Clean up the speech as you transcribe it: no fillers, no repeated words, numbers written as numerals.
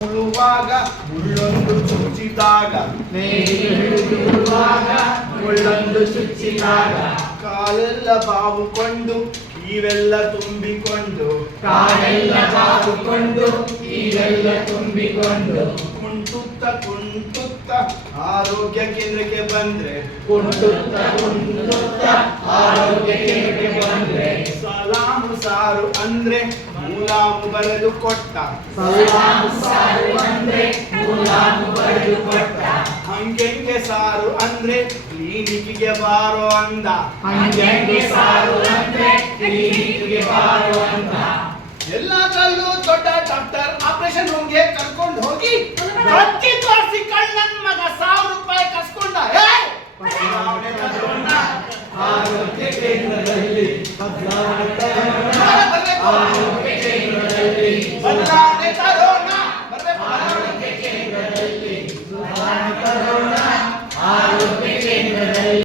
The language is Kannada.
ಉಳುವಾಗ ಮುಳ್ಳೊಂದು ಚುಚ್ಚಿದಾಗ ಮುಳ್ಳೊಂದು ಚುಚ್ಚಿದಾಗ ಕಾಲೆಲ್ಲ ಬಾವುಕೊಂಡು ಇವೆಲ್ಲ ತುಂಬಿಕೊಂಡು ಕಾಲೆಲ್ಲ ಬಾವುಕೊಂಡು ಇವೆಲ್ಲ ತುಂಬಿಕೊಂಡು ಕುಂಟುತ್ತ ಆರೋಗ್ಯ ಕೇಂದ್ರಕ್ಕೆ ಬಂದ್ರೆ ಕುಂಟುತ್ತ ಆರೋಗ್ಯ ಕೇಂದ್ರಕ್ಕೆ ಬಂದ್ರೆ ಸಲಾಮು ಸಾರು ಅಂದ್ರೆ ಮುಲಾಮು ಬರೆದು ಕೊಟ್ಟ ಸಲಾಮು ಸಾರು ಅಂದ್ರೆ ಮುಲಾಮು ಬರೆದು ಕೊಟ್ಟ ಹಂಗೆಂಗೆ ಸಾರು ಅಂದ್ರೆ ಕ್ಲಿನಿಕ್ಗೆ ಬಾರೋ ಅಂದ ಹಂಗೆಂಗೆ ಸಾರು ಅಂದ್ರೆ ಕ್ಲಿನಿಕ್ಗೆ ಬಾರೋ ಅಂದ ಎಲ್ಲದರಲ್ಲೂ ದೊಡ್ಡ ಡಾಕ್ಟರ್ ಆಪರೇಷನ್